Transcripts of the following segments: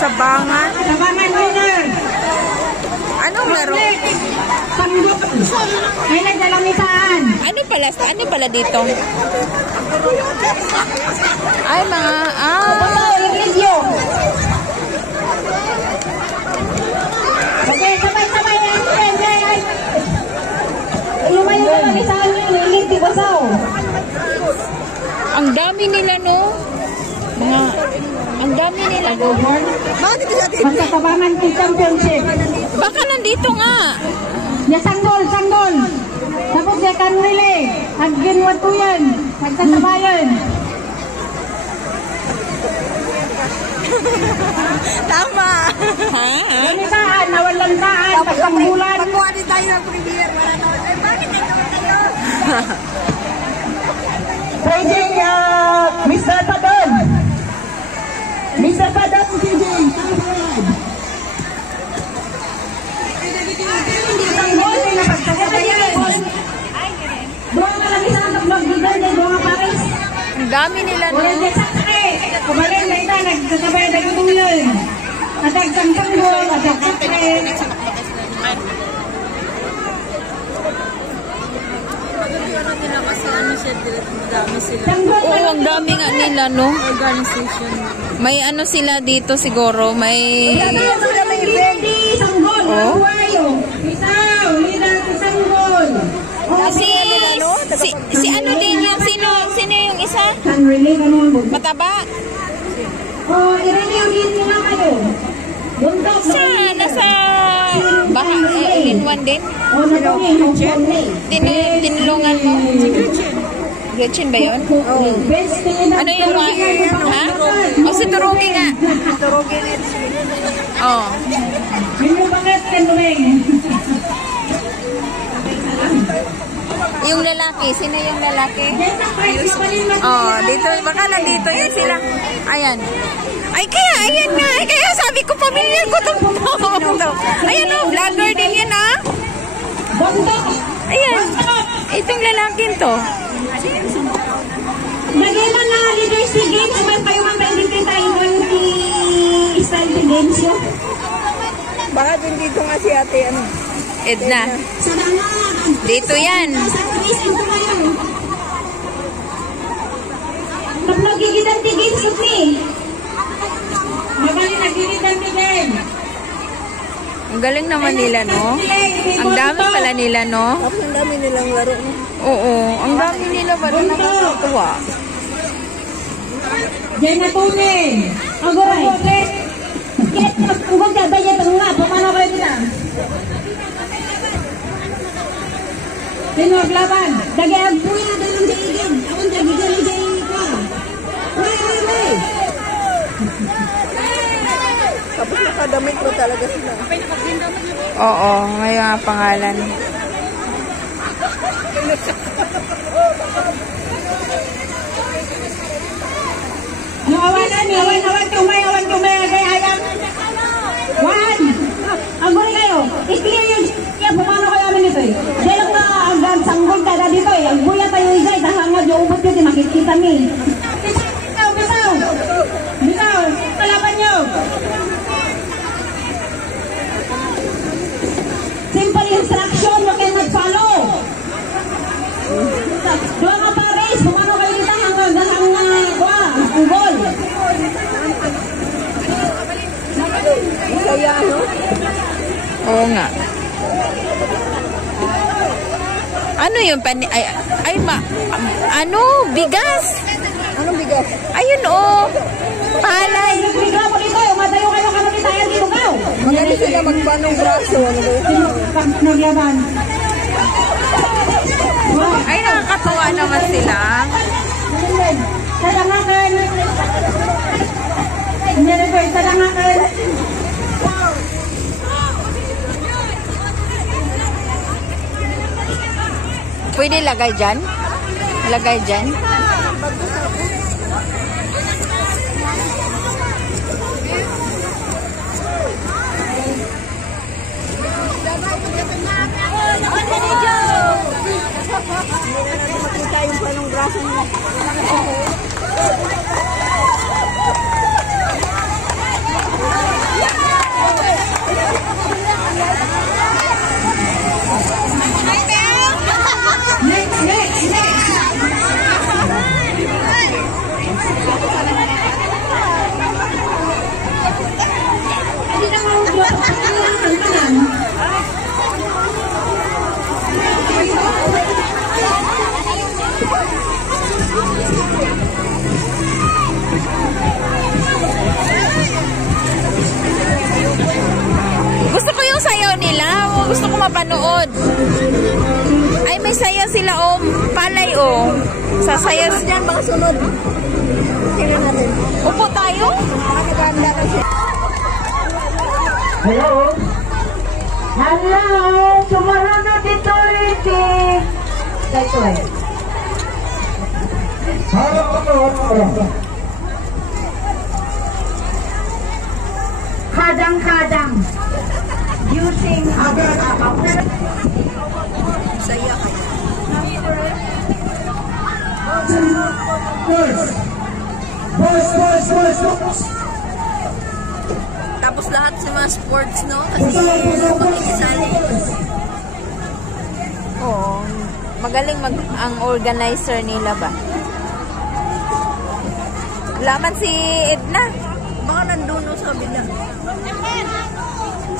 Sabangan. Sabangan winner. Anong laro? May nagdalamitaan. Ano pala dito? Ay, mga, video. Okay, sabay-sabay. Lumayo na kami sa amin. Ilit, di basaw. Ang dami nila, no? Ang dami nila, no? Magkakabangan ng championship. Baka nandito nga. Ya, sanggol. Tapos ya kanrile. Agin watuyan. Magkasabayan. Tama. Ha? Lamitaan, nawalantaan. Pagkambulan. Pagkuha din tayo ng premier. Bakit nagkawa tayo? Trading, Mr. Padon. Mr. Padon, trading. Ang dami nila, no? Kumarin na ita, nagsasabay na gutuloy. At nagsamsanggol, at nagsasakre. Oo, ang dami nga nila, no? Organization. May ano sila dito siguro, may... Oh? Si ano din yung, sino yung isa? Mataba? Oh, i-review mo na kayo. Nasa baha, ilinwan din? Oh, Tinulungan mo? Gretchen ba yun? Ano yung ha? O si Turugi nga. Oh. Yung lalaki, sino yung lalaki? Oh, dito, baka nandito yun sila. Ayan. Ay, kaya, ayan nga. Ay, kaya sabi ko, pamilya ko itong to. Ayan o, vlogger din yan, ha? Ayan. Itong lalaking to. Nagila na leaders ni Games, may pa yung mapendin tayo yung style ni Games yun. Baka din dito nga si ate, ano? Edna. Dito yan. Nagigitan ni Games yun ni. Mabali nagigitan ni Games. Ang galing naman nila, no? Ang dami pala nila, no? Tapos ang dami nilang laro, no? Oo, ang dami nila ba na nakakatuwa? Diyan na tunin. Ang guray. Kung gagabay niya ito nga, pamano kayo nila? Sino maglaban? Dagayag po yan, dalong daigin. Ako dagigay ka. Way. Tapos nakadamit ko talaga sila. Oo, may mga pangalan. Awan tumay, agay-ayang. One. Ang guri kayo. I-clear yun. Kaya pumano kayo amin ito eh. Dahil lang na hanggang sanggol ka na dito eh. Ang buya tayo isa eh. Tahangad yung ubot yun eh. Makikita mi. Bitaw. Kalaban nyo. Simple instruction. Huwag kayo mag-follow. Doon nga pares. Pumano kayo dito hanggang ang gol. Kaya, ano? Oo nga. Ano yung ano? Bigas? Anong bigas? Ayun, oh. Palay. Reklamo dito. Umatayo kayo kami tayo dito ka. Magaling sila magpanong braso. Ano ba yun? Nagyaban. Ay, nakakatuwa naman sila. Sadangakan. Sadangakan. Pwede lagay dyan? Lagay dyan? Makita yung panong braso nila. sila, oh. Palay, oh. Sasaya. Diyan, mga sunod. Sila natin. Upo tayo? Maganda na siya. Hello? Hello? Sumarunod dito Riti. Dito eh. Kadang-kadang. Using Saya kayo. Tapos lahat sa mga sports, no? Kasi makikisali. Oo. Magaling ang organizer nila ba? Laman si Edna. Baka nandun no, sabi na.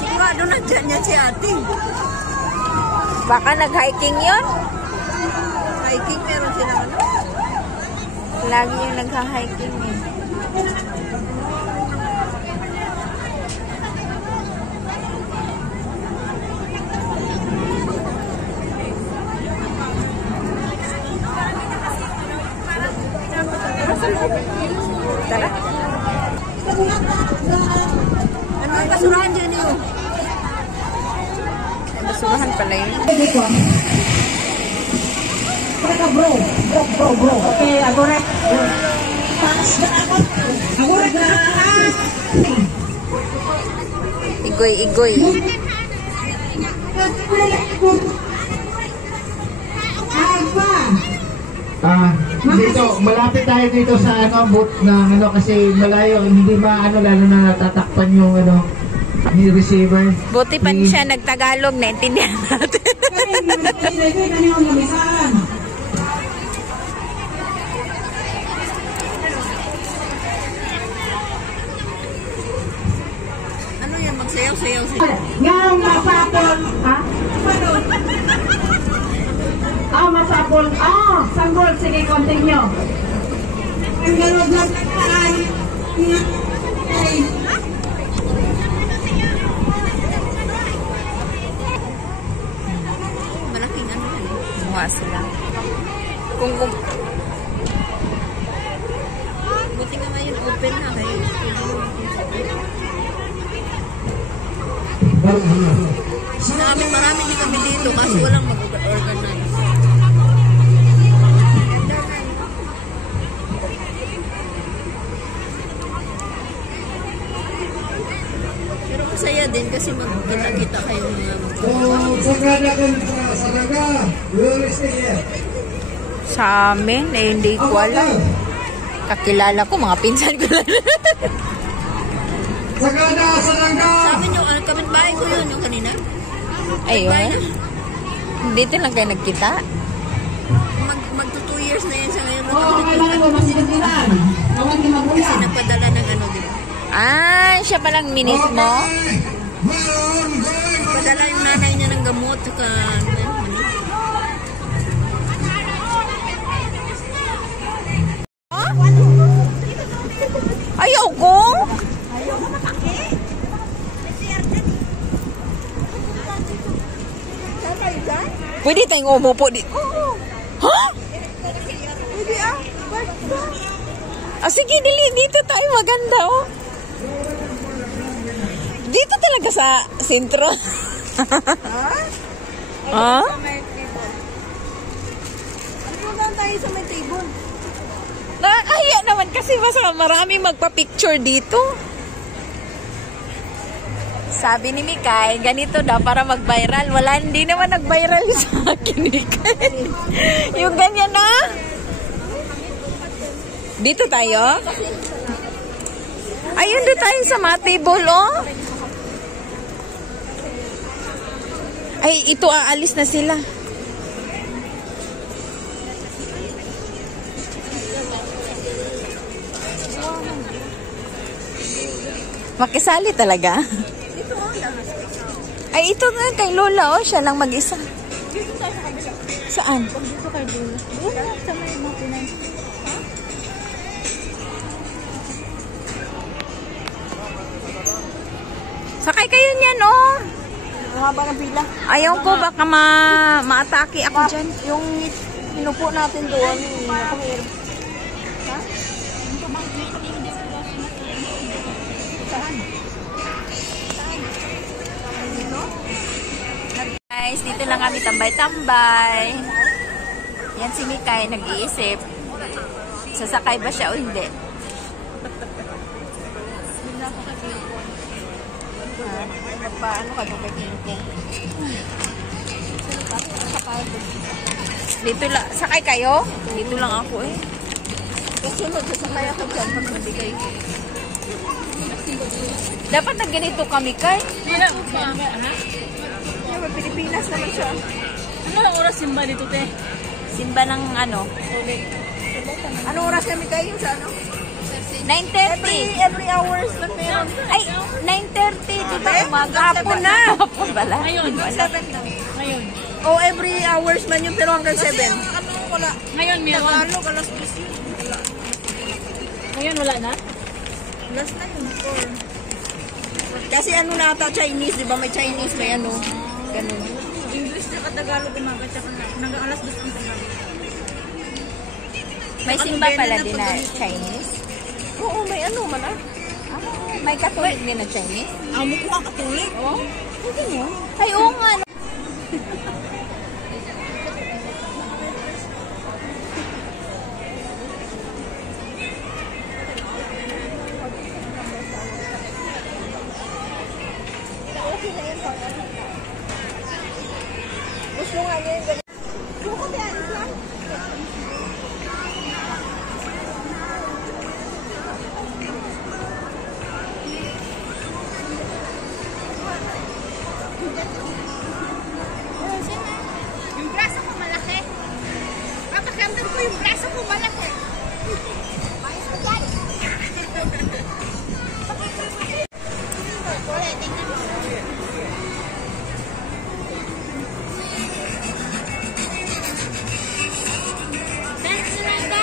Sigurado nandiyan niya si ate. Baka nag-hiking yun? Hiking, meron sila ano? Lagi yung nagha-hiking eh. Tara. Ano ang kasurahan dyan yun? Basurahan pala yun. bro. Okay, agora. Igoy. Dito, malapit tayo dito sa booth ng kasi malayo, hindi lalo na natatakpan yung ni receiver. Buti pa siya nagtagalog, naintindihan natin. Ano yan? Magsayaw-sayaw siya. Ngayong masapol, ha? Masapol. Sanggol. Sige, continue. Ang gano'n lang Malaking ano yan. Mukha sila. Kung Buti nga ngayon open na kayo. Sa amin marami din kami dito kasi walang mag-organize. Pero masaya din kasi magkita-kita kayo mga sa amin, hindi ko alam. Kakilala ko, mga pinsan ko lang. Sa amin yung kapitbahay ko yun, yung kanina. Ayun. Dito lang kayo nagkita. Magto 2 years na yan sa ngayon. Kasi nagpadala ng di ba? Siya palang minute mo. Padala yung nanay niya ng gamot. Saka, Ayaw ko. Pwede tayong umupo di. Ha? Sige, dito tayo. Maganda, oh. Dito talaga sa sentro. Ha? Ano tayo sa may table? Nakakahiya naman kasi marami magpa-picture dito. Sabi ni Mikay, ganito daw para mag-viral. Hindi naman nag-viral sa akin, Mikay. Yung ganyan na. Dito tayo? Ayun, doon tayo sa mga table, oh. Ay, ito aalis na sila. Makisali talaga. Ay, ito na kay Lola, oh. Siya lang mag-isa. Saan? Dito kay Lola. Sa may mga Pinay. Sakay kayo niyan, oh. haba ng pila. Ayaw ko, baka maatake ako dyan. Yung pinupo natin doon, nakamir. Ha? Saan? Guys, dito lang kami tambay-tambay. Yan si Mikay, nag-iisip. Sasakay ba siya o hindi? Paano ka doon kay ko? Dito lang, sakay kayo? Dito lang ako eh. Kasunod, sasakay ako dyan pag nabigay. Dapat na ganito kami, Kay. Pilipinas naman siya. Ano lang oras simba dito, te? Simba ng ano? Anong oras kami kayo sa ano? 9:30. Every hours lang meron. Ay, 9:30. Diba umaga? Hapon na. Hapon pala. Ngayon. 7 na. Ngayon. O every hours man yun pero hanggang 7. Ano wala? Ngayon meron. Tagalog, alas 10 yun. Ngayon wala na? Last na yun. Kasi ano na ata Chinese, di ba? May Chinese, may ano. Ganun. English na Tagalog umaga tsaka hanggang alas 2 ang Tagalog. May simba pala din na Chinese. Oo, may ano man ah. May Catholic din na Chinese. Amo ko ang Katolik. Oo. Hindi nyo. Ay, oo nga. Gusto nga niya yung ganun. Gusto ko yan lang. Yung braso ko malaki. Papakiramdam ko yung braso ko malaki. Ayos ko dyan.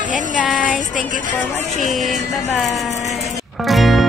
Yan guys. Thank you for watching. Bye-bye.